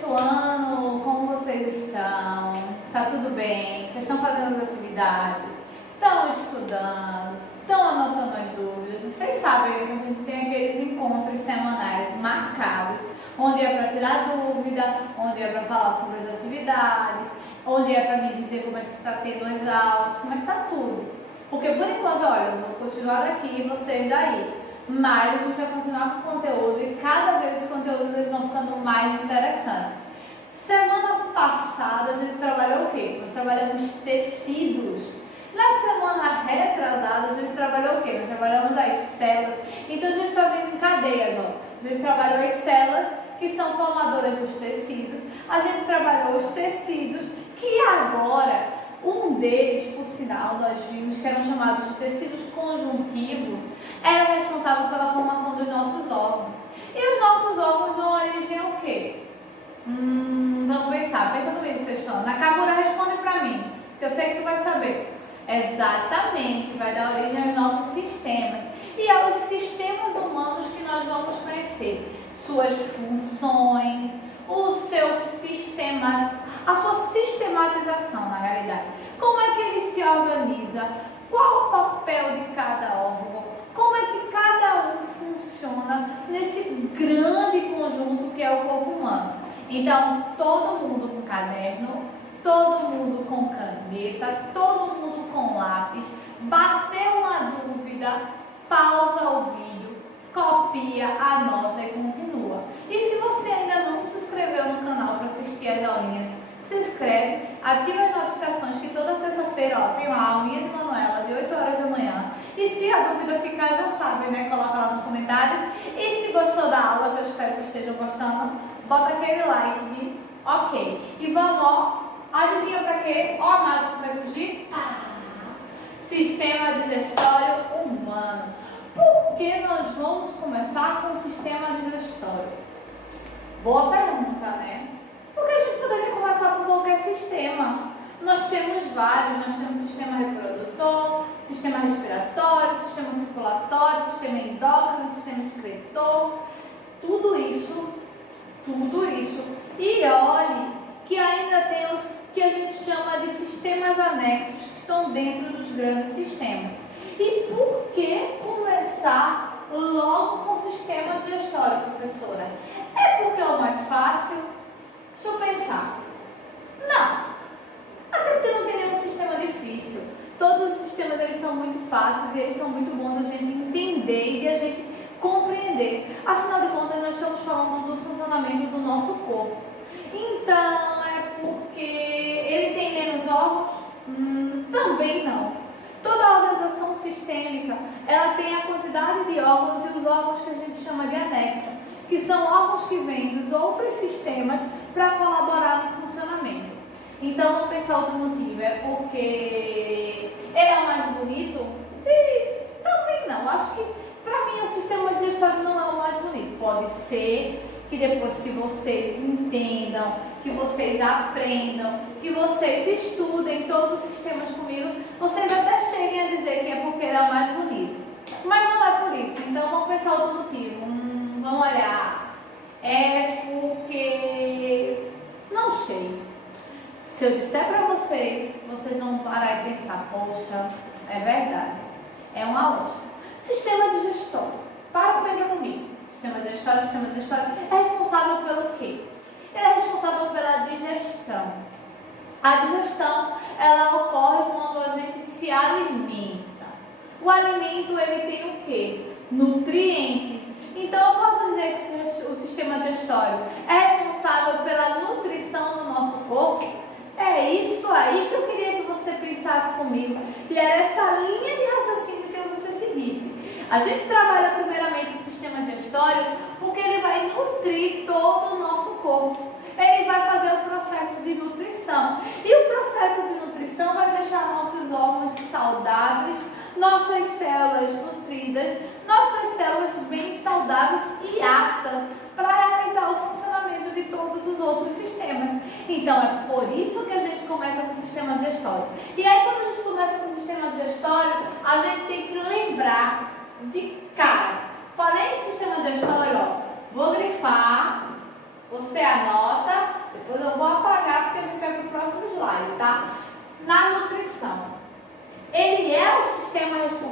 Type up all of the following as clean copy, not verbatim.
sexto ano, como vocês estão? Tá tudo bem? Vocês estão fazendo as atividades? Estão estudando? Estão anotando as dúvidas? Vocês sabem que a gente tem aqueles encontros semanais marcados, onde é para tirar dúvida, onde é para falar sobre as atividades, onde é para me dizer como é que está tendo as aulas, como é que está tudo. Porque por enquanto, olha, eu vou continuar daqui e vocês daí. Mas a gente vai continuar com o conteúdo e cada vez os conteúdos eles vão ficando mais interessantes. Semana passada a gente trabalhou o quê? Nós trabalhamos tecidos. Na semana retrasada a gente trabalhou o quê? Nós trabalhamos as células. Então a gente está vendo em cadeias, ó. A gente trabalhou as células que são formadoras dos tecidos. A gente trabalhou os tecidos que agora, um deles, por sinal, nós vimos que eram chamados de tecidos conjuntivos, era responsável pela formação dos nossos órgãos. E os nossos órgãos dão origem ao quê? Vamos pensar, pensa comigo, vocês falam. Na Cabura, responde pra mim, que eu sei que tu vai saber. Exatamente, vai dar origem aos nossos sistemas. E aos sistemas humanos que nós vamos conhecer. Suas funções, o seu sistema, a sua sistematização na realidade. Como é que ele se organiza? Qual o papel de cada órgão? Como é que cada um funciona nesse grande conjunto que é o corpo humano? Então, todo mundo com caderno, todo mundo com caneta, todo mundo com lápis, bateu uma dúvida, pausa o vídeo, copia, anota e continua. E se você ainda não se inscreveu no canal para assistir as aulinhas, se inscreve, ativa as notificações que toda terça-feira tem uma aulinha de Manuela de 8 horas da manhã. E se a dúvida ficar, já sabe, né? Coloca lá nos comentários. E se gostou da aula, que eu espero que estejam gostando, bota aquele like de ok. E vamos, ó, adivinha pra quê? Ó, a mágica que vai surgir? Sistema digestório humano. Por que nós vamos começar com o sistema digestório? Boa pergunta, né? Porque a gente poderia começar com qualquer sistema. Nós temos vários, nós temos sistema reprodutor, sistema respiratório, sistema circulatório, sistema endócrino, sistema excretor, tudo isso. E olhe que ainda tem os que a gente chama de sistemas anexos, que estão dentro dos grandes sistemas. E por que começar logo com o sistema digestório, professora? É porque é o mais fácil? Deixa eu pensar. Não. Até porque não tem nenhum sistema difícil. Todos os sistemas eles são muito fáceis e eles são muito bons da gente entender e de a gente compreender. Afinal de contas, nós estamos falando do funcionamento do nosso corpo. Então, é porque ele tem menos órgãos? Também não. Toda a organização sistêmica, ela tem a quantidade de órgãos e os órgãos que a gente chama de anexo, que são órgãos que vêm dos outros sistemas para colaborar no funcionamento. Então, vamos pensar outro motivo. É porque ele é o mais bonito? Também não. Acho que, para mim, o sistema digestório não é o mais bonito. Pode ser que depois que vocês entendam, que vocês aprendam, que vocês estudem todos os sistemas comigo, vocês até cheguem a dizer que é porque ele é o mais bonito. Mas não é por isso. Então, vamos pensar outro motivo. Vamos olhar. É porque... não sei. Se eu disser para vocês, vocês vão parar e pensar, poxa, é verdade, é uma lógica. Sistema digestório. Para e pensa comigo. Sistema digestório é responsável pelo quê? Ele é responsável pela digestão. A digestão, ela ocorre quando a gente se alimenta. O alimento, ele tem o quê? Nutrientes. Então, eu posso dizer que o sistema digestório é responsável pela nutrição do nosso corpo? É isso aí que eu queria que você pensasse comigo. E era essa linha de raciocínio que você seguisse. A gente trabalha primeiramente o sistema digestório porque ele vai nutrir todo o nosso corpo. Ele vai fazer o processo de nutrição. E o processo de nutrição vai deixar nossos órgãos saudáveis, nossas células nutridas, nossas células bem saudáveis e aptas para realizar o funcionamento de todos os outros sistemas. Então, é por isso que a gente começa com o sistema digestório. E aí, quando a gente começa com o sistema digestório, a gente tem que lembrar de cara. Falei em sistema digestório, ó, vou grifar, você anota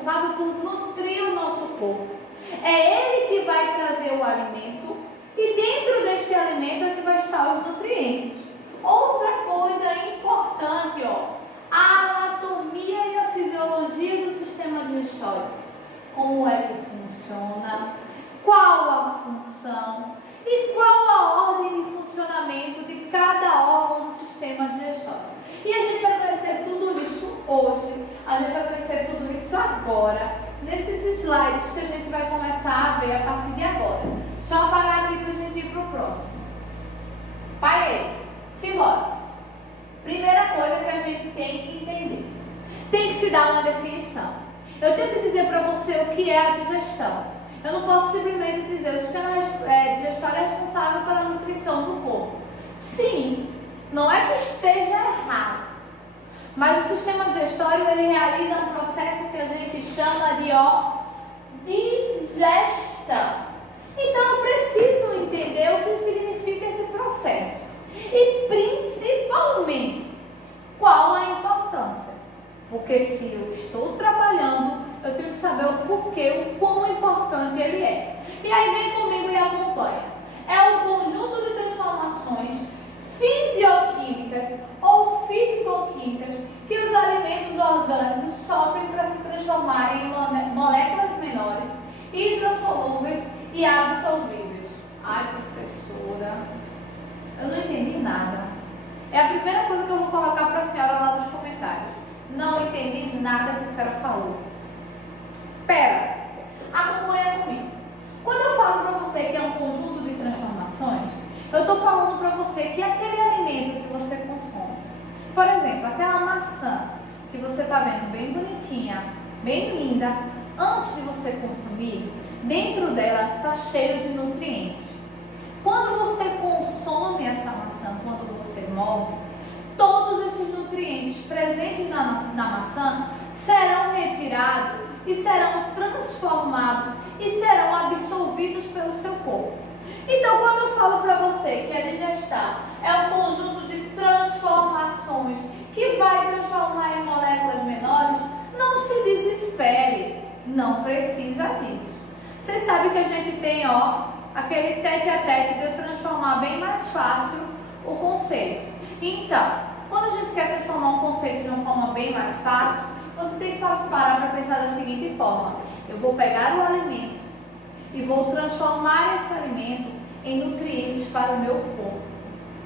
responsável por nutrir o nosso corpo. É ele que vai trazer o alimento e dentro deste alimento é que vai estar os nutrientes. Outra coisa importante, a anatomia e a fisiologia do sistema digestório. Como é que funciona, qual a função e qual a ordem de funcionamento de cada órgão do sistema digestório. E a gente vai conhecer tudo isso hoje, a gente vai conhecer tudo isso agora, nesses slides que a gente vai começar a ver a partir de agora. Deixa eu apagar aqui para a gente ir para o próximo. Parei. Simbora. Primeira coisa que a gente tem que entender. Tem que se dar uma definição. Eu tenho que dizer para você o que é a digestão. Eu não posso simplesmente dizer o sistema digestório é responsável pela nutrição do corpo. Sim, não é que esteja errado. Mas o sistema digestório ele realiza um processo que a gente chama de digestão. Então eu preciso entender o que significa esse processo. E principalmente, qual a importância. Porque se eu estou trabalhando, eu tenho que saber o porquê, o quão importante ele é. E aí vem comigo e acompanha. É um conjunto de transformações fisioquímicas ou físico-químicas que os alimentos orgânicos sofrem para se transformarem em moléculas menores, hidrossolúveis e absorvíveis. Ai, professora, eu não entendi nada. É a primeira coisa que eu vou colocar para a senhora lá nos comentários. Não entendi nada que a senhora falou. Pera, acompanha comigo. Quando eu falo para você que é um conjunto de transformações, eu estou falando para você que aquele alimento que você consome, por exemplo, aquela maçã que você está vendo bem bonitinha, bem linda, antes de você consumir, dentro dela está cheio de nutrientes. Quando você consome essa maçã, quando você morre, todos esses nutrientes presentes na maçã serão retirados e serão transformados e serão absorvidos pelo seu corpo. Então, quando eu falo para você que a digestar é um conjunto de transformações que vai transformar em moléculas menores, não se desespere, não precisa disso. Vocês sabem que a gente tem, aquele tete a tete de eu transformar bem mais fácil o conceito. Então, quando a gente quer transformar um conceito de uma forma bem mais fácil, você tem que parar para pensar da seguinte forma: eu vou pegar o alimento e vou transformar esse alimento em nutrientes para o meu corpo.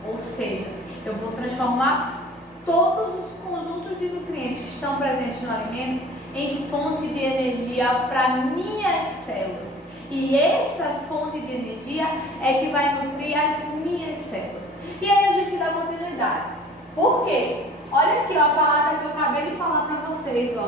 Ou seja, eu vou transformar todos os conjuntos de nutrientes que estão presentes no alimento em fonte de energia para minhas células. E essa fonte de energia é que vai nutrir as minhas células. E aí a gente dá continuidade. Por quê? Olha aqui, a palavra que eu acabei de falar para vocês,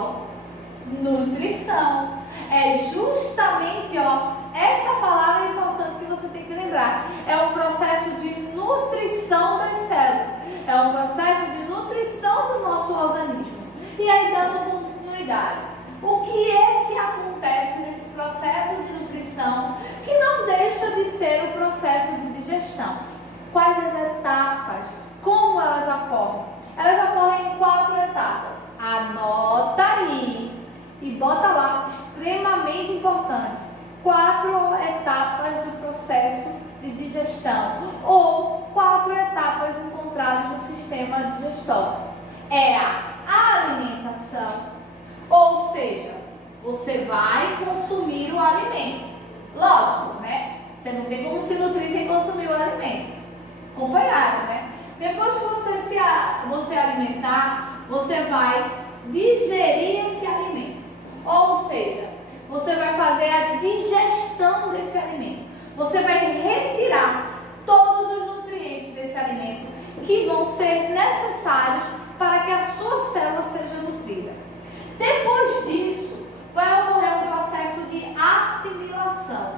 nutrição. É justamente, essa palavra importante que você tem que lembrar. É um processo de nutrição das células. É um processo de nutrição do nosso organismo. E aí, dando continuidade, o que é que acontece nesse processo de nutrição que não deixa de ser o processo de digestão? Quais as etapas? Como elas ocorrem? Elas ocorrem em 4 etapas. Anota aí e bota lá, extremamente importante. 4 etapas do processo de digestão ou 4 etapas encontradas no sistema digestório. É a alimentação, ou seja, você vai consumir o alimento. Lógico, né? Você não tem como se nutrir sem consumir o alimento. Acompanhado, né? Depois que você alimentar, você vai digerir esse alimento. Ou seja, você vai fazer a digestão desse alimento. Você vai retirar todos os nutrientes desse alimento que vão ser necessários para que a sua célula seja nutrida. Depois disso, vai ocorrer um processo de assimilação.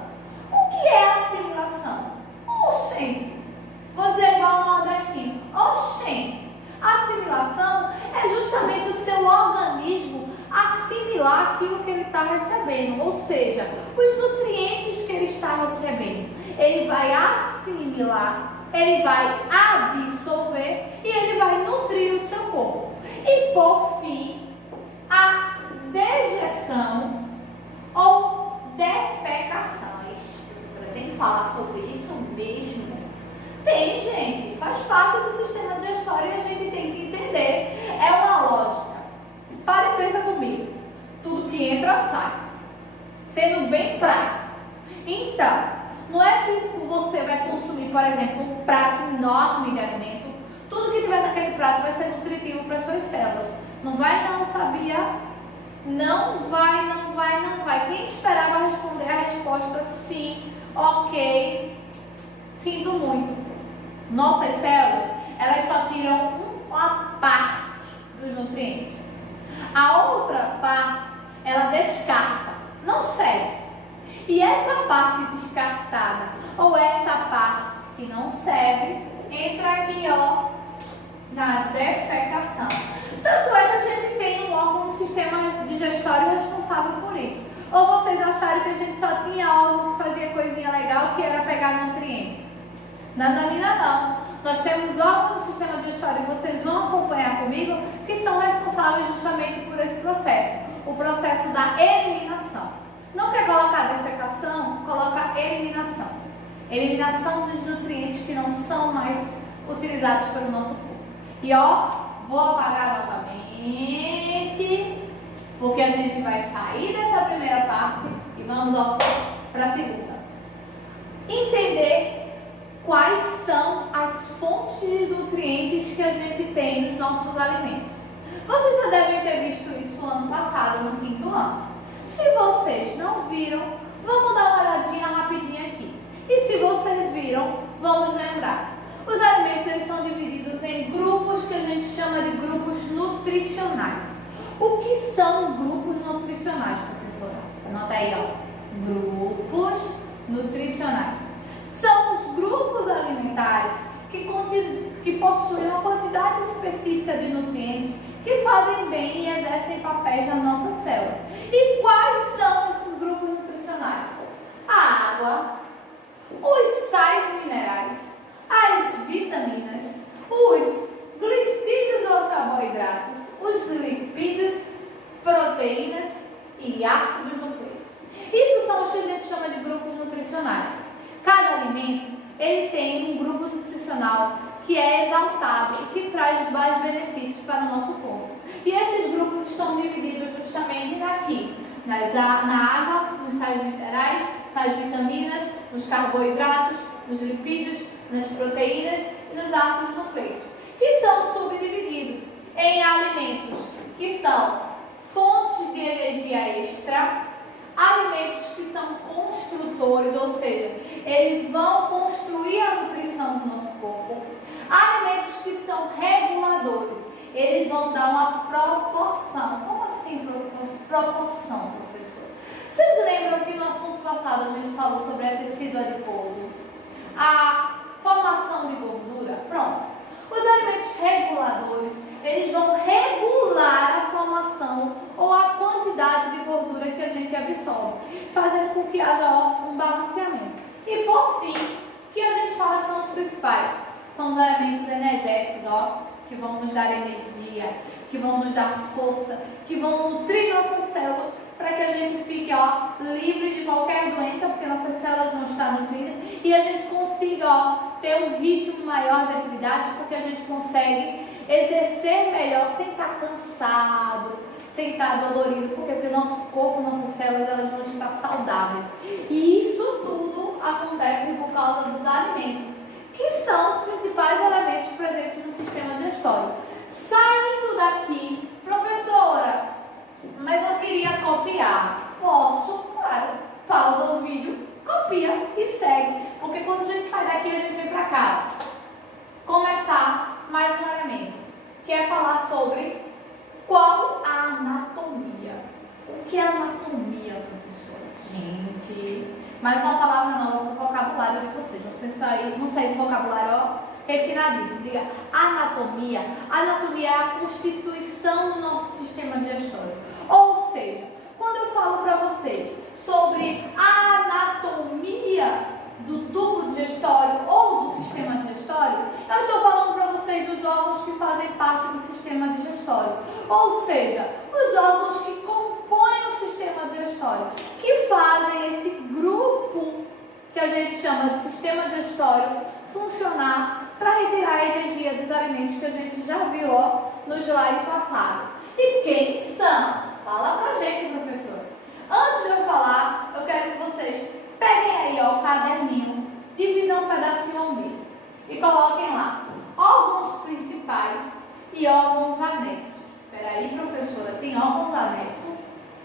O que é assimilação? Oxente. Vou dizer igual ao nordestino. Oxente. Assimilação é justamente o seu organismo assimilar aquilo que ele está recebendo, ou seja, os nutrientes que ele está recebendo. Ele vai assimilar, ele vai absorver e ele vai nutrir o seu corpo. E por fim, a dejeção ou defecações. Professora, tem que falar sobre isso mesmo? Tem, gente. Faz parte do sistema digestório e a gente tem que entender. É uma lógica. Para e pensa comigo. Tudo que entra, sai. Sendo bem prático. Então, não é que você vai consumir, por exemplo, um prato enorme de alimento. Tudo que tiver naquele prato vai ser nutritivo para as suas células. Não vai não, sabia? Não vai. Quem esperava responder a resposta sim, ok, sinto muito. Nossas células, elas só tiram uma parte dos nutrientes. A outra parte, ela descarta, não serve. E essa parte descartada, ou esta parte que não serve, entra aqui, ó, na defecação. Tanto é que a gente tem um órgão no sistema digestório responsável por isso. Ou vocês acharam que a gente só tinha órgão que fazia coisinha legal, que era pegar nutriente? Nananina não. Nós temos órgãos no sistema digestório, e vocês vão acompanhar comigo, que são responsáveis justamente por esse processo. O processo da eliminação. Não quer colocar defecação? Coloca eliminação. Eliminação dos nutrientes que não são mais utilizados pelo nosso corpo. E ó, vou apagar novamente, porque a gente vai sair dessa primeira parte e vamos para a segunda. Entender quais são as fontes de nutrientes que a gente tem nos nossos alimentos. Vocês já devem ter visto isso ano passado, no 5º ano. Se vocês não viram, vamos dar uma olhadinha rapidinho aqui. E se vocês viram, vamos lembrar. Os alimentos, eles são divididos em grupos que a gente chama de grupos nutricionais. O que são grupos nutricionais, professora? Anota aí, ó. Grupos nutricionais. São os grupos alimentares que possuem uma quantidade específica de nutrientes que fazem bem e exercem papéis na nossa célula. E quais são esses grupos nutricionais? A água, os sais minerais, as vitaminas, os glicídios ou carboidratos, os lipídios, proteínas e ácidos nucleicos. Isso são os que a gente chama de grupos nutricionais. Cada alimento, ele tem um grupo nutricional que é exaltado e que traz mais benefícios para o nosso corpo. E esses grupos estão divididos justamente aqui, na água, nos sais minerais, nas vitaminas, nos carboidratos, nos lipídios, nas proteínas e nos ácidos nucleicos, que são subdivididos em alimentos que são fontes de energia extra, alimentos que são construtores, ou seja, eles vão construir a nutrição do nosso corpo, alimentos que são reguladores, eles vão dar uma proporção. Como assim proporção, professor? Vocês lembram que no assunto passado a gente falou sobre a tecido adiposo? A formação de gordura? Pronto. Os alimentos reguladores, eles vão regular a formação ou a quantidade de gordura que a gente absorve, fazendo com que haja um balanceamento. E por fim, o que a gente fala são os principais. São os elementos energéticos, que vão nos dar energia, que vão nos dar força, que vão nutrir nossas células para que a gente fique livre de qualquer doença, porque nossas células vão estar nutridas e a gente consiga ter um ritmo maior de atividade, porque a gente consegue exercer melhor sem estar cansado, sem estar dolorido, porque o nosso corpo, nossas células, elas vão estar saudáveis. E isso tudo acontece por causa dos alimentos, que são os principais elementos presentes no sistema digestório. Saindo daqui, professora, mas eu queria copiar. Posso? Claro. Pausa o vídeo, copia e segue. Porque quando a gente sai daqui, a gente vem pra cá. Começar mais um elemento, que é falar sobre qual a anatomia. O que é anatomia, professora? Gente, mais uma palavra nova no vocabulário de vocês. Não sei do vocabulário, refinadíssimo. Diga anatomia. Anatomia é a constituição do nosso sistema digestório. Ou seja, quando eu falo para vocês sobre a anatomia do tubo digestório ou do sistema digestório, eu estou falando para vocês dos órgãos que fazem parte do sistema digestório. Ou seja, os órgãos que compõem chama de sistema digestório funcionar para retirar a energia dos alimentos que a gente já viu no slide passado. E quem são? Fala pra gente, professora. Antes de eu falar, eu quero que vocês peguem aí o caderninho, dividam um pedacinho ao meio e coloquem lá órgãos principais e órgãos anexos. Peraí, professora, tem órgãos anexos?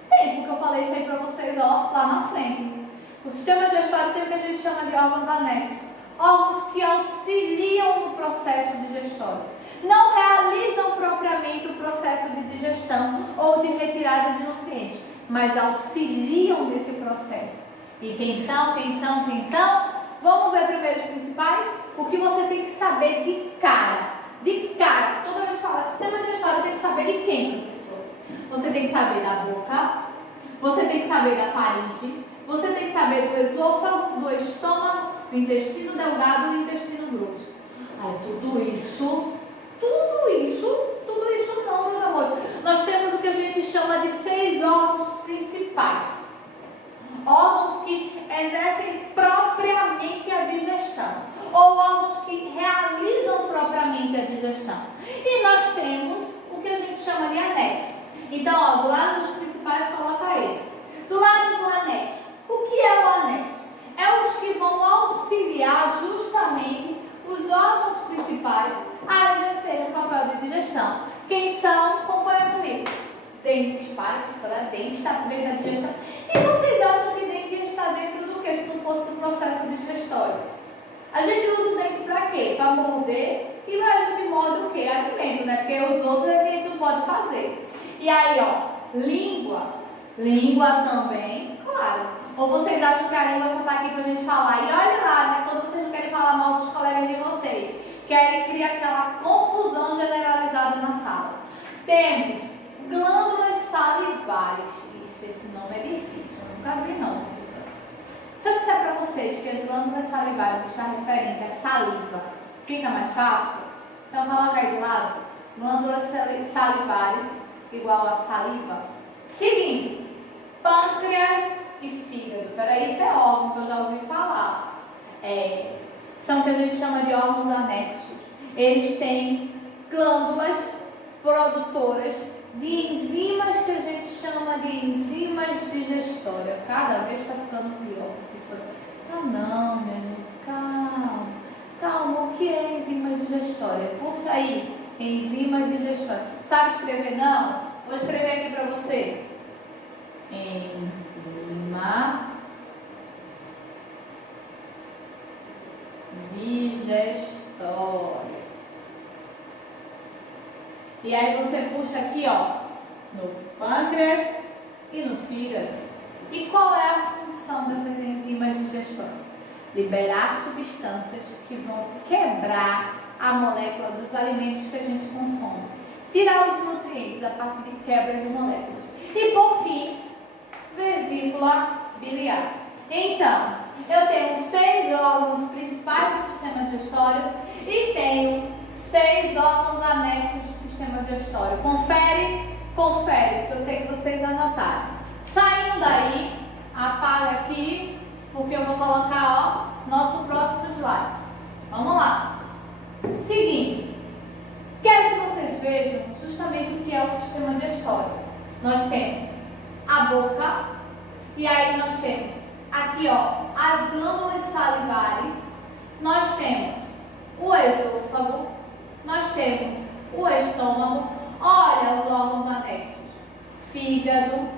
Tem, porque eu falei isso aí para vocês lá na frente. O sistema digestório tem o que a gente chama de órgãos anexos. Órgãos que auxiliam no processo digestório. Não realizam propriamente o processo de digestão ou de retirada de nutrientes, mas auxiliam nesse processo. E quem são? Vamos ver primeiro os principais? O que você tem que saber de cara. Toda vez que falar sistema digestório, tem que saber de quem, professor? Você tem que saber da boca, você tem que saber da faringe, você tem que saber do esôfago, do estômago, do intestino delgado e do intestino grosso. Tudo isso não, meus amores. Nós temos o que a gente chama de 6 órgãos principais. Órgãos que exercem propriamente a digestão. Ou órgãos que realizam propriamente a digestão. E nós temos o que a gente chama de anexo. Então, do lado dos principais, coloca esse. Do lado do anexo. O que é o anexo? É os que vão auxiliar justamente os órgãos principais a exercerem o papel de digestão. Quem são? Acompanha comigo. Dentes, professora, dente está dentro da digestão. E vocês acham que dente está dentro do que, se não fosse do processo digestório? A gente usa o dente para quê? Para morder. E a gente morde o quê? Alimento, né? Porque os outros a gente não pode fazer. E aí, língua. Língua também, claro. Ou vocês acham que a língua só está aqui para a gente falar? E olha lá, né? Quando vocês não querem falar mal dos colegas de vocês, que aí cria aquela confusão generalizada na sala. Temos glândulas salivares. Esse nome é difícil, eu nunca vi não, professor. Se eu disser para vocês que as glândulas salivares está referente à saliva, fica mais fácil? Então coloca aí do lado, glândulas salivares igual a saliva. Seguinte, pâncreas e fígado. Peraí, isso é órgão que eu já ouvi falar. São o que a gente chama de órgãos anexos. Eles têm glândulas produtoras de enzimas que a gente chama de enzimas digestórias. Cada vez está ficando pior, professora. Não, meu amigo, calma. O que é enzima digestória? Puxa aí, enzima digestória. Sabe escrever não? Vou escrever aqui para você. Enzima digestória. E aí você puxa aqui, no pâncreas e no fígado. E qual é a função dessas enzimas digestórias? Liberar substâncias que vão quebrar a molécula dos alimentos que a gente consome. Tirar os nutrientes a partir de quebra de moléculas. E por fim, vesícula biliar. Então, eu tenho 6 órgãos principais do sistema digestório e tenho 6 órgãos anexos do sistema digestório. Confere, porque eu sei que vocês anotaram. Saindo daí, apaga aqui, porque eu vou colocar, nosso próximo slide. Vamos lá. Seguindo, quero que vocês vejam justamente o que é o sistema digestório. Nós temos a boca, e aí nós temos aqui, as glândulas salivares, nós temos o esôfago, nós temos o estômago, olha os órgãos anexos, fígado,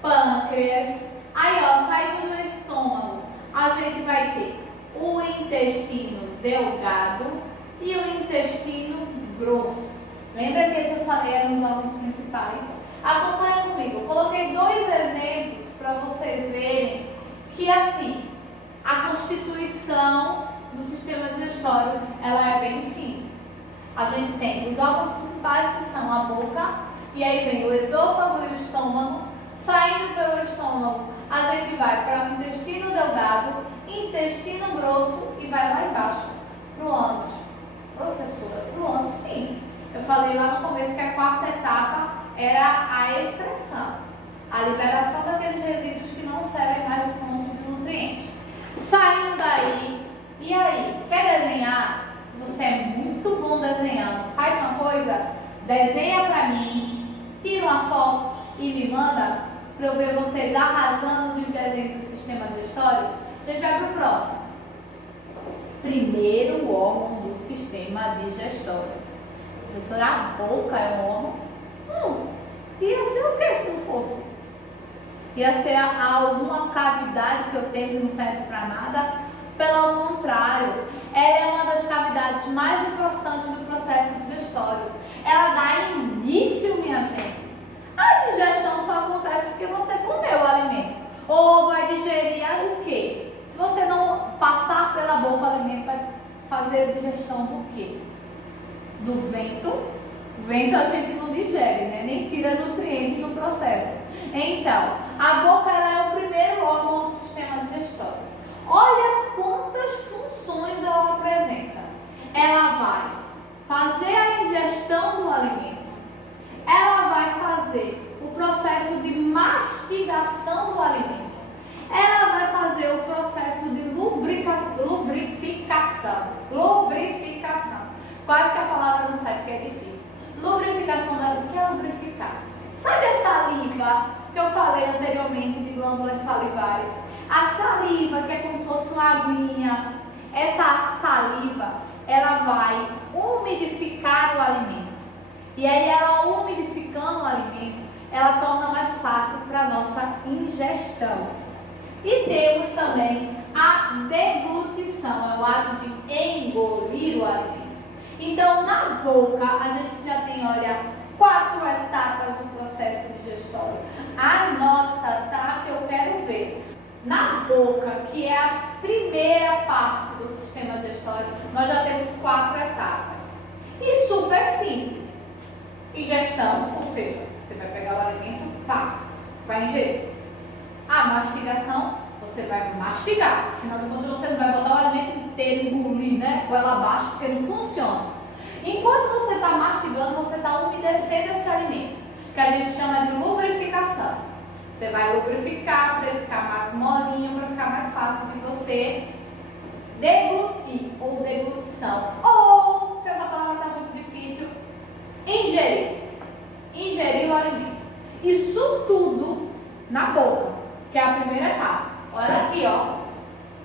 pâncreas, aí saindo do estômago, a gente vai ter o intestino delgado e o intestino grosso. Lembra que esse eu falei eram os órgãos principais? Acompanha comigo, eu coloquei 2 exemplos para vocês verem que assim, a constituição do sistema digestório, ela é bem simples. A gente tem os órgãos principais que são a boca, e aí vem o esôfago e o estômago. Saindo pelo estômago, a gente vai para o intestino delgado, intestino grosso e vai lá embaixo, para o ânus. Professora, para o ânus, sim. Eu falei lá no começo que a 4ª etapa era a excreção, a liberação daqueles resíduos que não servem mais de fonte de nutrientes. Saindo daí, e aí, quer desenhar? Se você é muito bom desenhando, faz uma coisa, desenha pra mim, tira uma foto e me manda para eu ver vocês arrasando nos desenhos do sistema digestório. A gente vai para o próximo. Primeiro órgão do sistema digestório. Professora, a boca é um órgão? Ia ser o que se não fosse? Ia ser alguma cavidade que eu tenho que não serve para nada? Pelo contrário, ela é uma das cavidades mais importantes do processo digestório. Ela dá início, minha gente. A digestão só acontece porque você comeu o alimento. Ou vai digerir o quê? Se você não passar pela boca o alimento, vai fazer digestão do quê? Do vento. O vento a gente não digere, né? Nem tira nutriente no processo. Então, a boca ela é o primeiro órgão do sistema digestório. Olha quantas funções ela apresenta. Ela vai fazer a ingestão do alimento. Ela vai fazer o processo de mastigação do alimento. Ela vai fazer o processo de lubrificação. Quase que a palavra não sai porque é difícil. Lubrificação, o que é lubrificar? Sabe a saliva que eu falei anteriormente de glândulas salivares? A saliva, que é como se fosse uma aguinha. Essa saliva, ela vai umidificar o alimento. E aí ela umidificando o alimento, ela torna mais fácil para a nossa ingestão. E temos também a deglutição, é o ato de engolir o alimento. Então, na boca, a gente já tem, olha, 4 etapas do processo digestório. Anota, tá? Que eu quero ver. Na boca, que é a primeira parte do sistema digestório, nós já temos 4 etapas. E super simples. Ingestão, ou seja, você vai pegar o alimento, vai ingerir. A mastigação, você vai mastigar. Afinal de contas, você não vai botar o alimento inteiro, engolir, né? Goela abaixo, porque não funciona. Enquanto você está mastigando, você está umedecendo esse alimento, que a gente chama de lubrificação. Você vai lubrificar para ele ficar mais molinho, para ficar mais fácil de você deglutir, ou deglutição. Ou, se essa palavra está muito difícil, ingerir. Ingerir o alimento. Isso tudo na boca, que é a primeira etapa. Olha aqui, ó,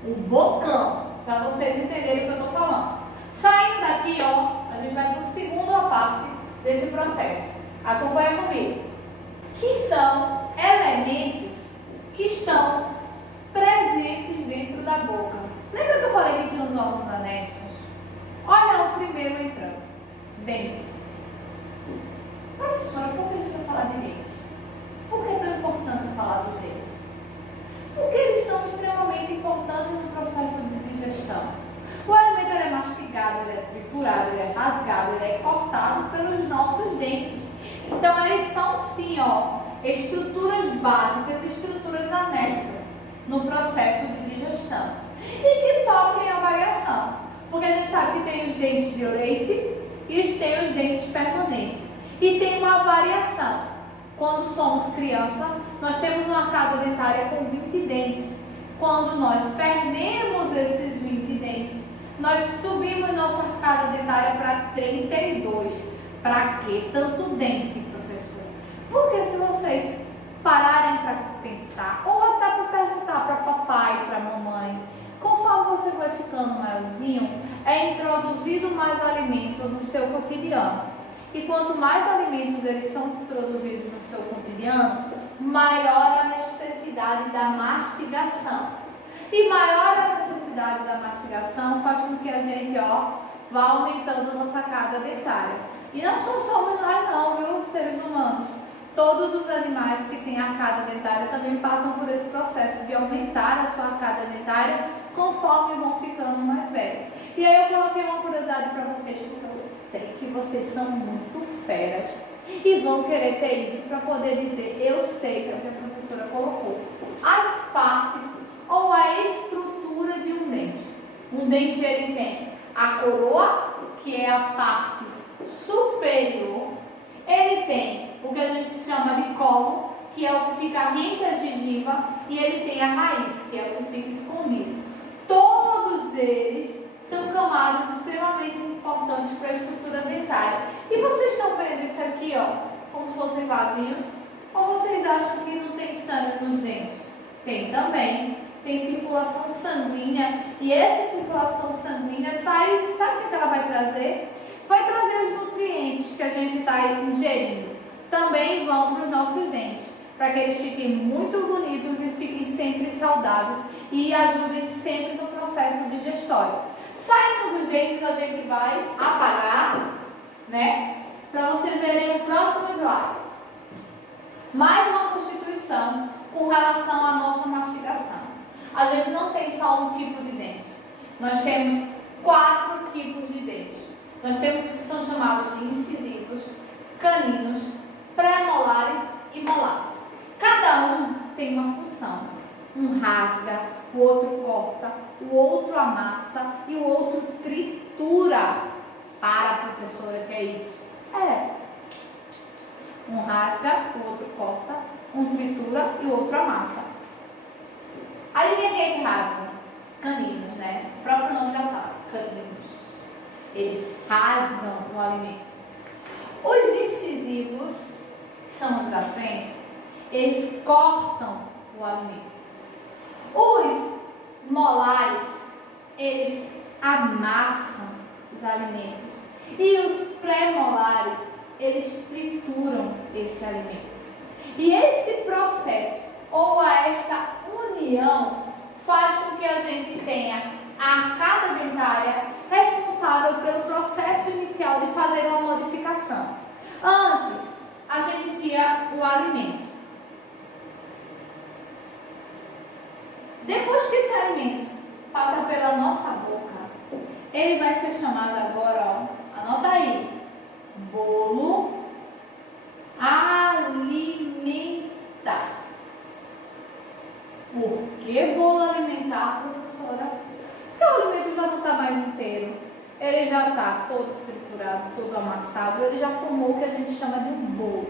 o bocão, para vocês entenderem o que eu estou falando. Saindo daqui, ó, a gente vai para a segunda parte desse processo. Acompanha comigo. Que são elementos que estão presentes dentro da boca. Lembra que eu falei que tinha os órgãos anexos? Olha o primeiro entrando. Dentes. Professora, por que a gente vai falar de dentes? Por que é tão importante falar dos dentes? Porque eles são extremamente importantes no processo de digestão. O alimento ele é mastigado, ele é triturado, ele é rasgado, ele é cortado pelos nossos dentes. Então eles são sim, ó, estruturas básicas, estruturas anexas no processo de digestão. E que sofrem a variação. Porque a gente sabe que tem os dentes de leite e tem os dentes permanentes. E tem uma variação. Quando somos criança, nós temos uma arcada dentária com 20 dentes. Quando nós perdemos esses 20 dentes, nós subimos nossa arcada dentária para 32. Para que tanto dente, professor? Porque se vocês pararem para pensar, ou até para perguntar para papai, para mamãe, conforme você vai ficando maiorzinho, é introduzido mais alimento no seu cotidiano. E quanto mais alimentos eles são introduzidos no seu cotidiano, maior a necessidade da mastigação. E maior a necessidade da mastigação faz com que a gente, ó, vá aumentando a nossa arcada dentária. E não somos nós não, viu, seres humanos. Todos os animais que têm arcada dentária também passam por esse processo de aumentar a sua arcada dentária conforme vão ficando mais velhos. E aí eu coloquei uma curiosidade para vocês, porque eu sei que vocês são muito feras e vão querer ter isso para poder dizer, eu sei que é o que a professora colocou. As partes ou a estrutura de um dente. Um dente ele tem a coroa, que é a parte superior. Ele tem o que a gente chama de colo, que é o que fica rente à gengiva, e ele tem a raiz, que é o que fica escondido. deles são camadas extremamente importantes para a estrutura dentária. E vocês estão vendo isso aqui, ó, como se fossem vasinhos? Ou vocês acham que não tem sangue nos dentes? Tem também. Tem circulação sanguínea. E essa circulação sanguínea está aí, sabe o que ela vai trazer? Vai trazer os nutrientes que a gente está ingerindo. Também vão para os nossos dentes, para que eles fiquem muito bonitos e fiquem sempre saudáveis e ajudem sempre no processo digestório. Saindo dos dentes, a gente vai apagar, né? Para vocês verem o próximo slide. Mais uma constituição com relação à nossa mastigação. A gente não tem só um tipo de dente. Nós temos 4 tipos de dentes. Nós temos que são chamados de incisivos, caninos, pré-molares e molares. Cada um tem uma função. Um rasga, o outro corta, o outro amassa e o outro tritura. Para, professora, que é isso? Um rasga, o outro corta, um tritura e o outro amassa. Adivinha quem é que rasga? Os caninos, né? O próprio nome já fala, caninos. Eles rasgam o alimento. Os incisivos, que são os da frente, eles cortam o alimento. Os molares, eles amassam os alimentos. E os pré-molares, eles trituram esse alimento. E esse processo, ou esta união, faz com que a gente tenha a arcada dentária responsável pelo processo inicial de fazer uma modificação. Antes, a gente tinha o alimento. Depois que esse alimento passa pela nossa boca, ele vai ser chamado agora, ó, anota aí, bolo alimentar. Por que bolo alimentar, professora? Porque o alimento já não está mais inteiro. Ele já está todo triturado, todo amassado. Ele já formou o que a gente chama de um bolo,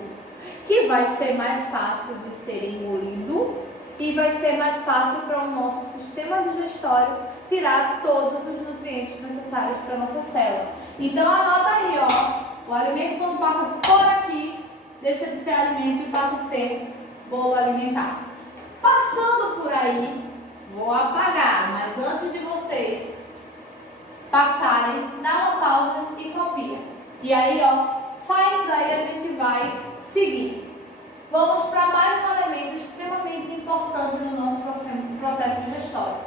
que vai ser mais fácil de ser engolido e vai ser mais fácil para o nosso sistema digestório tirar todos os nutrientes necessários para a nossa célula. Então anota aí, ó, o alimento quando passa por aqui, deixa de ser alimento e passa a ser bolo alimentar. Passando por aí, vou apagar, mas antes de vocês passarem, dá uma pausa e copia. E aí, ó, saindo daí a gente vai seguir. Vamos para mais um elemento extremamente importante no nosso processo digestório.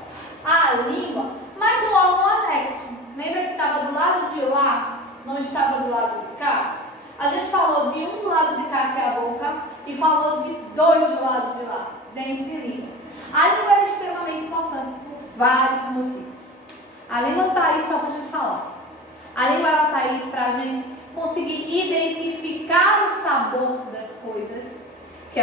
A língua, mas não há um anexo. Lembra que estava do lado de lá, não estava do lado de cá? A gente falou de um do lado de cá, que é a boca, e falou de 2 do lado de lá, dentes e língua. A língua é extremamente importante por vários motivos. A língua está aí só para a gente falar. A língua está aí para a gente conseguir identificar o sabor das coisas, que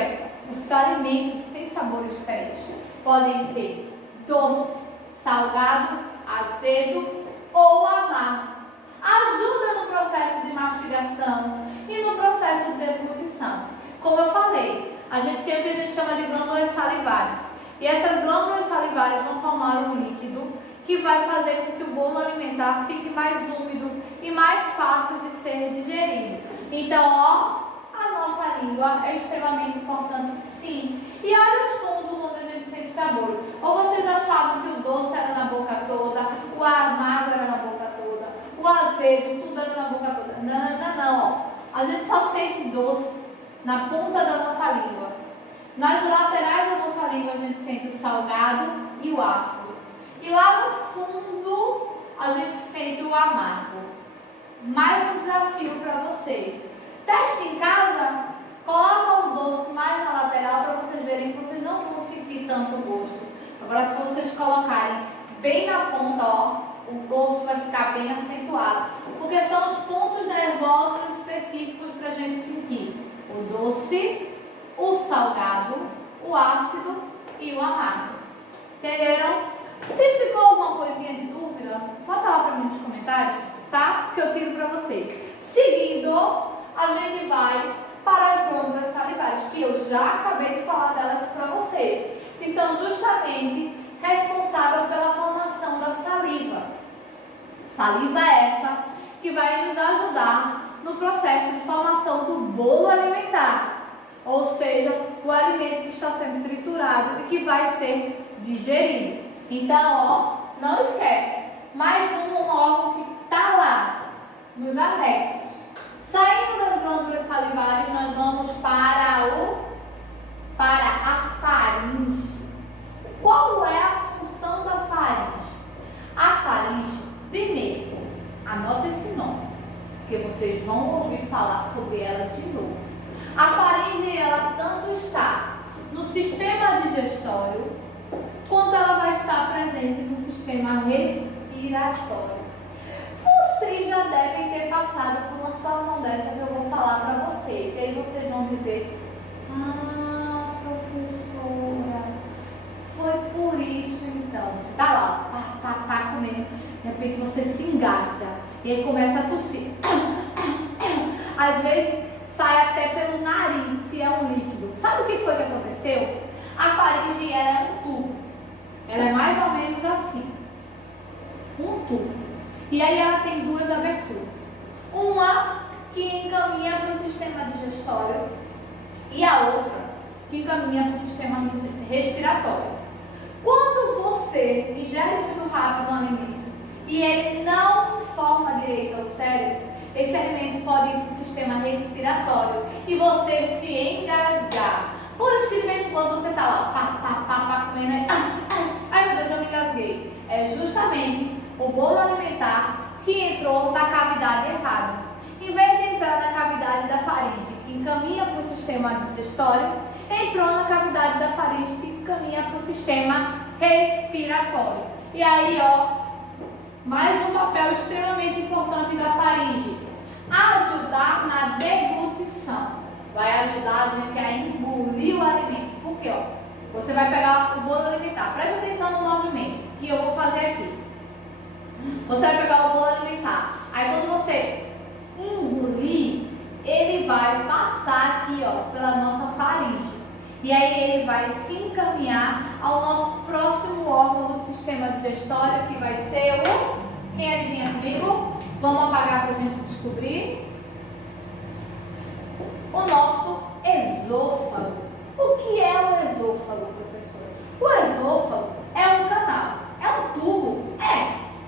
os alimentos têm sabores diferentes. Podem ser doce, salgado, azedo ou amargo. Ajuda no processo de mastigação e no processo de deglutição. Como eu falei, a gente tem o que a gente chama de glândulas salivares. E essas glândulas salivares vão formar um líquido que vai fazer com que o bolo alimentar fique mais úmido e mais fácil de ser digerido. Então, ó, a nossa língua é extremamente importante, sim. E olha os pontos onde a gente sente sabor. Ou vocês achavam que o doce era na boca toda, o amargo era na boca toda, o azedo, tudo era na boca toda. Não, ó. A gente só sente doce na ponta da nossa língua. Nas laterais da nossa língua a gente sente o salgado e o ácido. E lá no fundo a gente sente o amargo. Mais um desafio para vocês. Teste em casa, coloca o doce mais na lateral para vocês verem que vocês não vão sentir tanto gosto. Agora, se vocês colocarem bem na ponta, ó, o gosto vai ficar bem acentuado. Porque são os pontos nervosos específicos para a gente sentir. O doce, o salgado, o ácido e o amargo. Entenderam? Se ficou alguma coisinha de dúvida, bota lá para mim nos comentários, tá? Que eu tiro para vocês. Seguindo, a gente vai para as glândulas salivares, que eu já acabei de falar delas para vocês, que são justamente responsável pela formação da saliva. Saliva essa que vai nos ajudar no processo de formação do bolo alimentar, ou seja, o alimento que está sendo triturado e que vai ser digerido. Então, ó, não esquece, mais um órgão que está lá nos anexos. Saindo das glândulas salivares, nós vamos para a faringe. Qual é a função da faringe? A faringe, primeiro, anota esse nome, porque vocês vão ouvir falar sobre ela de novo. A faringe, ela tanto está no sistema digestório, quanto ela vai estar presente no sistema respiratório. Vocês já devem ter passado por uma situação dessa que eu vou falar para vocês. E aí vocês vão dizer: ah, professora, foi por isso então. Você está lá, pá, comendo. De repente você se engasga e aí começa a tossir. Às vezes sai até pelo nariz, se é um líquido. Sabe o que foi que aconteceu? A faringe era um tubo. Ela é mais ou menos assim. Um tubo. E aí ela tem duas aberturas. Uma que encaminha para o sistema digestório e a outra que encaminha para o sistema respiratório. Quando você ingere muito rápido um alimento e ele não forma direito ao cérebro, esse alimento pode ir para o sistema respiratório e você se engasgar. Por isso que de vez em quando você está lá, comendo, ai meu Deus, eu me engasguei. É justamente o bolo alimentar que entrou na cavidade errada. Em vez de entrar na cavidade da faringe, que encaminha para o sistema digestório, entrou na cavidade da faringe, que encaminha para o sistema respiratório. E aí, ó, mais um papel extremamente importante da faringe: ajudar na deglutição. Vai ajudar a gente a engolir o alimento. Por quê? Ó, você vai pegar o bolo alimentar. Presta atenção no movimento que eu vou fazer aqui. Você vai pegar o bolo alimentar. Aí quando você engolir, ele vai passar aqui, ó, pela nossa faringe. E aí ele vai se encaminhar ao nosso próximo órgão do sistema digestório, que vai ser o... Quem adivinha comigo? Vamos apagar para a gente descobrir. O nosso esôfago. O que é o esôfago, professor? O esôfago é um canal. É um tubo?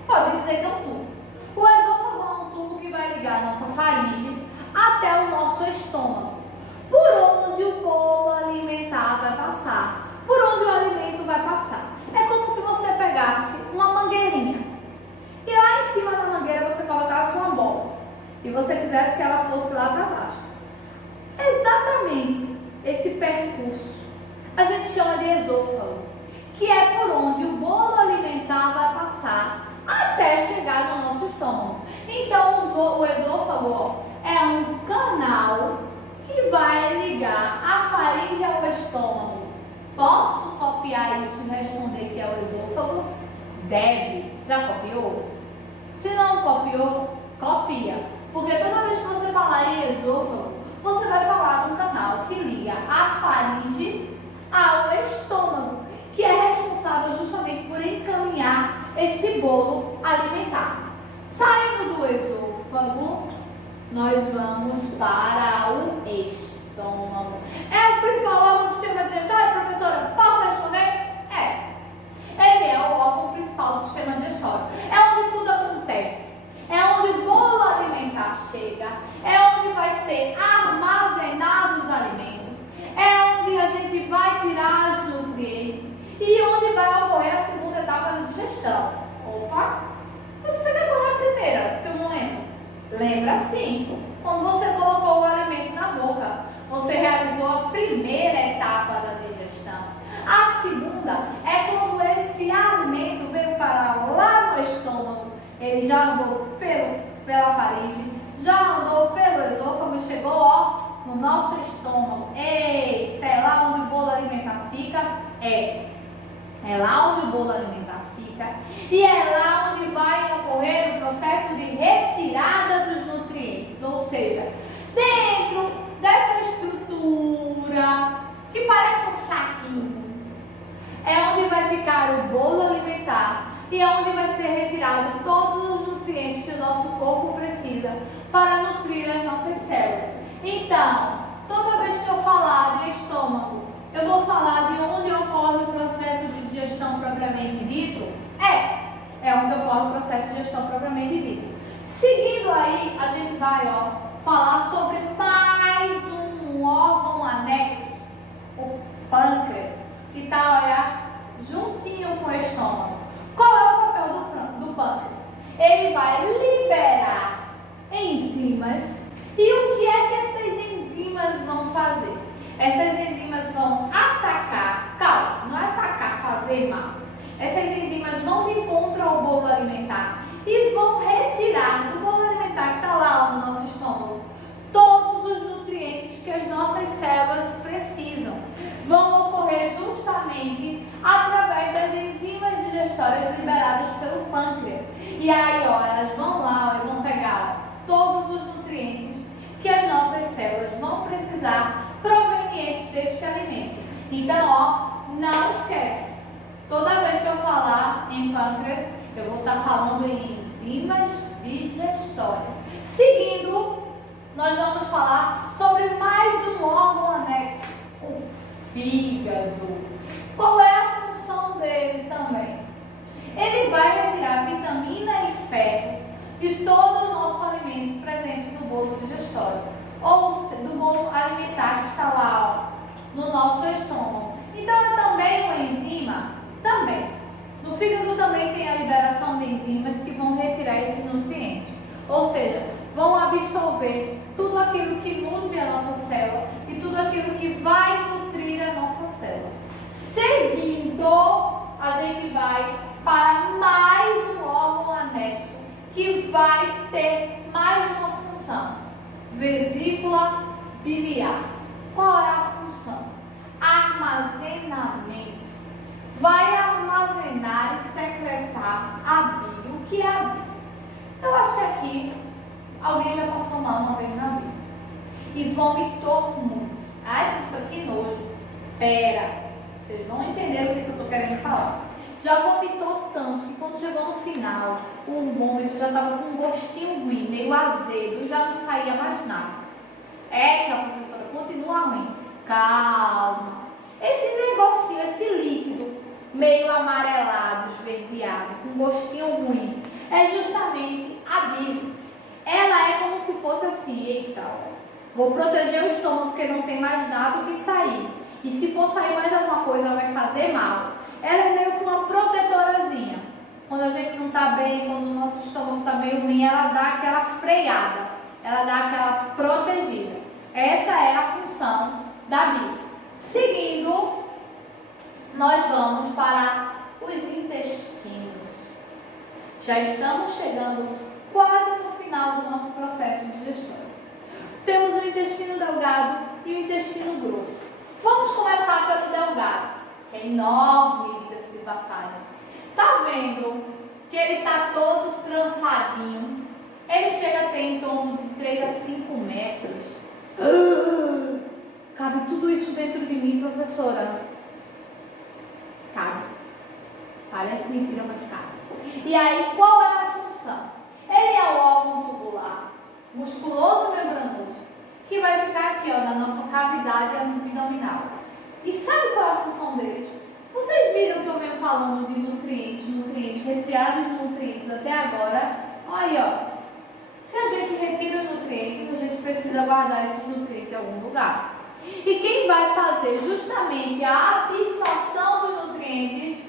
Pode dizer que é um tubo. O esôfago é um tubo que vai ligar a nossa faringe até o nosso estômago, por onde o bolo alimentar vai passar, por onde o alimento vai passar. É como se você pegasse uma mangueirinha e lá em cima da mangueira você colocasse uma bola e você quisesse que ela fosse lá para baixo. Exatamente esse percurso a gente chama de esôfago, que é por onde o bolo alimentar vai passar até chegar no nosso estômago. Então o esôfago, ó, é um canal que vai ligar a faringe ao estômago. Posso copiar isso e responder que é o esôfago? Deve. Já copiou? Se não copiou, copia. Porque toda vez que você falar em esôfago, você vai falar num canal que liga a faringe ao estômago, que é responsável justamente por encaminhar esse bolo alimentar. Saindo do esôfago, nós vamos para o estômago. É o principal órgão do sistema digestório, professora? Posso responder? Ele é o órgão principal do sistema digestório. É onde tudo acontece. É onde o bolo alimentar chega. É onde vai ser armazenados os alimentos. É onde a gente vai tirar os nutrientes. E onde vai ocorrer a segunda etapa da digestão. Opa! Onde foi que ocorreu a primeira? Porque eu não lembro. Lembra sim. Quando você colocou o alimento na boca, você realizou a primeira etapa da digestão. A segunda é quando esse alimento veio parar lá no estômago. Ele já andou pela faringe, já andou pelo esôfago e chegou, ó, no nosso estômago. Eita, é lá onde o bolo alimentar fica? É lá onde o bolo alimentar fica. E é lá onde vai ocorrer o processo de retirada dos nutrientes. Ou seja, dentro dessa estrutura que parece um saquinho, é onde vai ficar o bolo corpo precisa para nutrir as nossas células. Então, toda vez que eu falar de estômago, eu vou falar de onde ocorre o processo de digestão propriamente dito? É onde ocorre o processo de digestão propriamente dito. Seguindo aí, a gente vai falar sobre mais um órgão anexo, o pâncreas, que está juntinho com o estômago. Qual é o papel do pâncreas? Ele vai liberar enzimas. E o que é que essas enzimas vão fazer? Essas enzimas vão atacar, calma, não é atacar, fazer mal. Essas enzimas vão de encontro ao bolo alimentar e vão retirar do bolo alimentar que está lá no nosso estômago todos os nutrientes que as nossas células precisam. Vão ocorrer justamente através das enzimas digestórias liberadas pelo pâncreas. E aí, elas vão lá e vão pegar todos os nutrientes que as nossas células vão precisar provenientes deste alimento. Então, não esquece. Toda vez que eu falar em pâncreas, eu vou estar falando em enzimas digestórias. Seguindo, nós vamos falar sobre mais um órgão anexo, o fígado. Qual é a função dele também? Ele vai retirar vitamina e ferro de todo o nosso alimento presente no bolo digestório, ou do bolo alimentar que está lá no nosso estômago. Então, é também uma enzima? Também. No fígado também tem a liberação de enzimas que vão retirar esses nutrientes, ou seja, vão absorver tudo aquilo que nutre a nossa célula e tudo aquilo que vai nutrir a nossa célula. Seguindo, a gente vai para mais um órgão anexo que vai ter mais uma função: vesícula biliar. Qual é a função? Armazenamento. Vai armazenar e secretar a bile. O que é a bile? Eu acho que aqui alguém já passou mal uma vez na vida e vomitou muito. Ai, isso aqui nojo. Pera, vocês vão entender o que eu estou querendo falar. Já vomitou tanto que quando chegou no final, o vômito já estava com um gostinho ruim, meio azedo, já não saía mais nada. Professora, continua ruim. Calma. Esse negocinho, esse líquido, meio amarelado, esverdeado, com gostinho ruim, é justamente a bile. Ela é como se fosse assim: eita, vou proteger o estômago porque não tem mais nada que sair. E se for sair mais alguma coisa, ela vai fazer mal. Ela é meio que uma protetorazinha. Quando a gente não está bem, quando o nosso estômago está meio ruim, ela dá aquela freada, ela dá aquela protegida. Essa é a função da bile. Seguindo, nós vamos para os intestinos. Já estamos chegando quase no final do nosso processo digestório. Temos o intestino delgado e o intestino grosso. Vamos começar pelo delgado, que é enorme, diga-se de passagem. Tá vendo que ele está todo trançadinho? Ele chega a ter em torno de 3 a 5 metros. Cabe tudo isso dentro de mim, professora? Cabe. Parece mentira, mas cabe. E aí, qual é a função? Ele é o órgão tubular, musculoso e membranoso, que vai ficar aqui, na nossa cavidade abdominal. E sabe qual é a função deles? Vocês viram que eu venho falando de nutrientes, retirada de nutrientes até agora? Olha aí, se a gente retira os nutrientes, a gente precisa guardar esses nutrientes em algum lugar. E quem vai fazer justamente a absorção dos nutrientes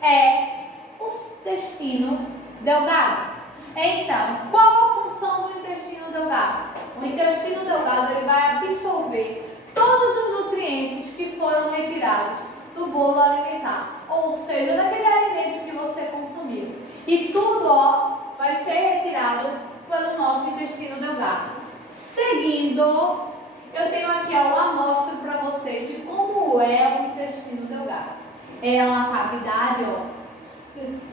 é o intestino delgado. Então, qual a função do intestino delgado? O intestino delgado ele vai absorver todos os nutrientes que foram retirados do bolo alimentar, ou seja, daquele alimento que você consumiu. E tudo vai ser retirado pelo nosso intestino delgado. Seguindo, eu tenho aqui uma amostra para vocês de como é o intestino delgado. É uma cavidade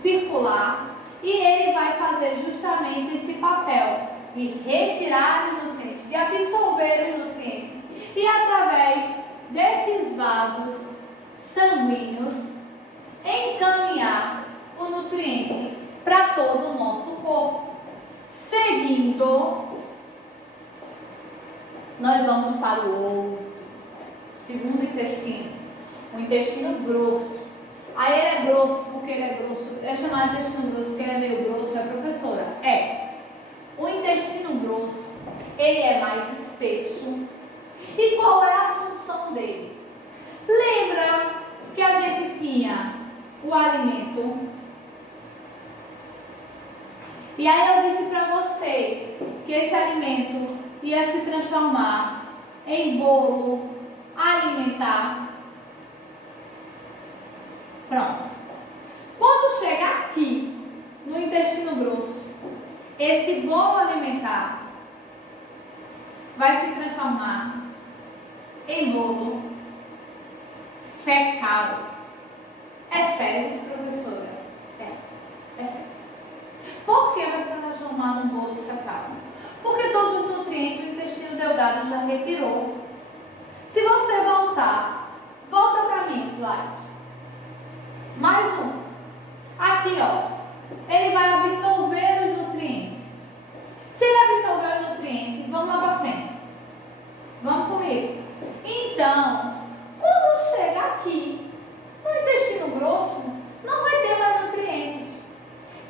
circular e ele vai fazer justamente esse papel de retirar os nutrientes, de absorver os nutrientes e através desses vasos sanguíneos encaminhar o nutriente para todo o nosso corpo. Seguindo, nós vamos para o segundo intestino, o intestino grosso. Aí ele é grosso porque ele é grosso. É chamado de intestino grosso porque ele é meio grosso, é, professora? É. O intestino grosso, ele é mais espesso. E qual é a função dele? Lembra que a gente tinha o alimento? E aí eu disse para vocês que esse alimento ia se transformar em bolo alimentar. Pronto. Quando chega aqui, no intestino grosso, esse bolo alimentar vai se transformar em bolo fecal. É fezes, professora? É fezes. Por que vai se transformar num bolo fecal? Porque todos os nutrientes o intestino delgado já retirou. Se você volta para mim, slide. Mais um. Aqui, ó. Ele vai absorver os nutrientes. Se ele absorver os nutrientes, vamos lá para frente. Vamos comigo. Então, quando chega aqui, no intestino grosso, não vai ter mais nutrientes.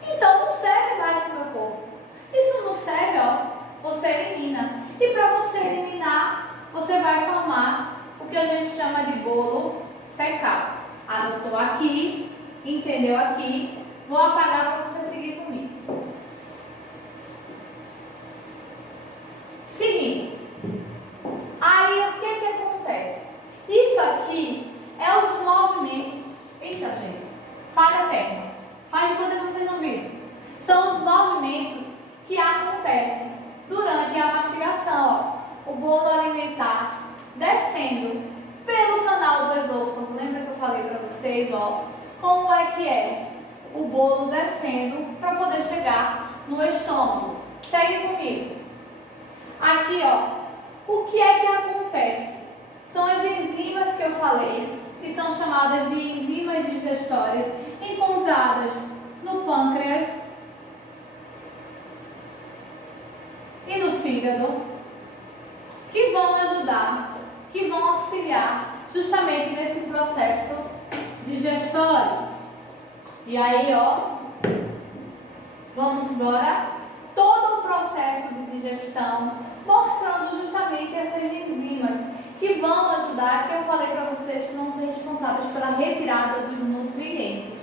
Então, não serve mais para o meu corpo. Isso não serve, ó. Você elimina. E para você eliminar, você vai formar o que a gente chama de bolo fecal. Anotou aqui, entendeu aqui. Vou apagar para você seguir comigo. Seguindo. Aí, o que acontece? Isso aqui é os movimentos. Eita, gente. Falha técnica. Faz de conta que vocês não viram. São os movimentos que acontecem durante a mastigação. Ó. O bolo alimentar descendo pelo canal do esôfago. Lembra que eu falei para vocês, ó, como é que é o bolo descendo para poder chegar no estômago. Segue comigo. Aqui, ó, o que é que acontece? São as enzimas que eu falei, que são chamadas de enzimas digestórias, encontradas no pâncreas e no fígado, que vão ajudar, que vão auxiliar justamente nesse processo digestório. E aí, ó, vamos embora. Todo o processo de digestão, mostrando justamente essas enzimas que vão ajudar, que eu falei para vocês que vão ser responsáveis pela retirada dos nutrientes,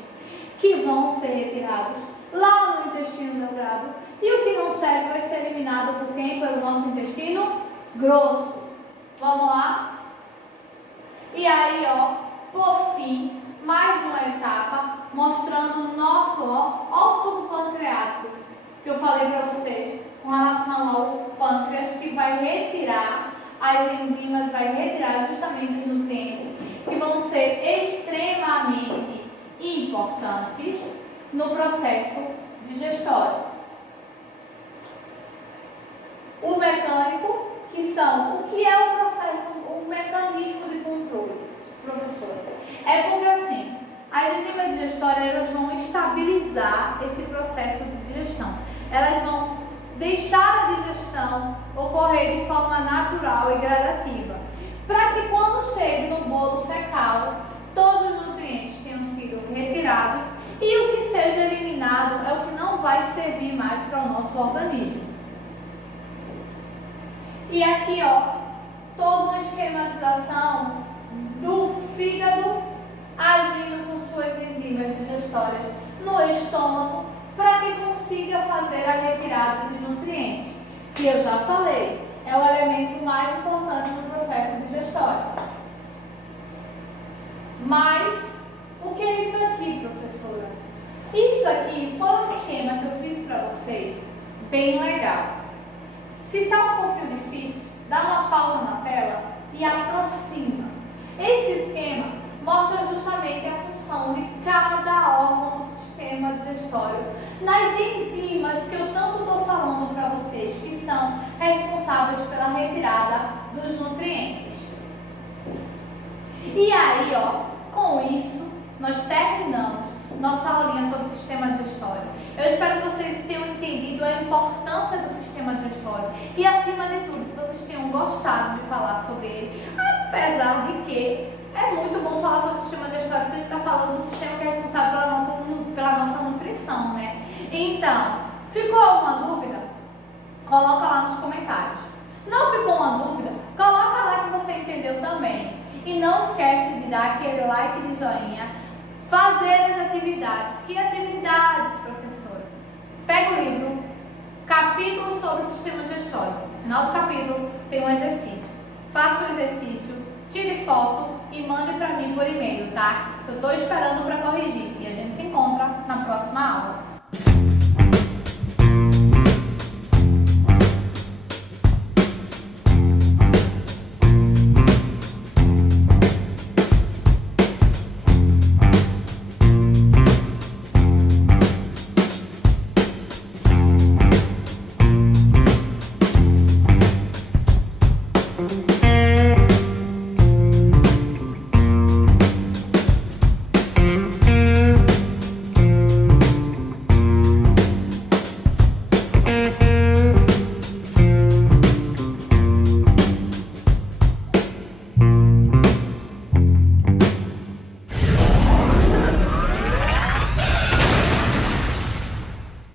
que vão ser retirados lá no intestino delgado, e o que não serve vai ser eliminado por quem? Pelo nosso intestino grosso. Vamos lá? E aí, ó, por fim, mais uma etapa, mostrando o nosso, ó o suco pancreático, que eu falei para vocês, com relação ao pâncreas, que vai retirar as enzimas, vai retirar justamente os nutrientes, que vão ser extremamente importantes no processo digestório. O mecânico, que são, o que é o processo, o mecanismo de controle, professor? É porque assim, as enzimas digestórias, elas vão estabilizar esse processo de digestão. Elas vão deixar a digestão ocorrer de forma natural e gradativa, para que quando chegue no bolo fecal, todos os nutrientes tenham sido retirados e o que seja eliminado é o que não vai servir mais para o nosso organismo. E aqui, ó, toda uma esquematização do fígado agindo com suas enzimas digestórias no estômago para que consiga fazer a retirada de nutrientes, que eu já falei, é o elemento mais importante no processo digestório. Mas, o que é isso aqui, professora? Isso aqui foi um esquema que eu fiz para vocês, bem legal. Se está um pouquinho difícil, dá uma pausa na tela e aproxima. Esse esquema mostra justamente a função de cada órgão do sistema digestório, nas enzimas que eu tanto estou falando para vocês, que são responsáveis pela retirada dos nutrientes. E aí, ó, com isso, nós terminamos nossa aulinha sobre o sistema digestório. Eu espero que vocês tenham entendido a importância do sistema digestório e, acima de tudo, que vocês tenham gostado de falar sobre ele, apesar de que é muito bom falar sobre o sistema digestório, porque a gente está falando do sistema que é responsável pela nossa nutrição, né? Então, ficou alguma dúvida? Coloca lá nos comentários. Não ficou uma dúvida? Coloca lá que você entendeu também. E não esquece de dar aquele like de joinha, fazer as atividades. Que atividades, professora? Pega o livro, capítulo sobre o sistema digestório. No final do capítulo tem um exercício. Faça o exercício, tire foto e mande para mim por e-mail, tá? Eu estou esperando para corrigir. E a gente se encontra na próxima aula.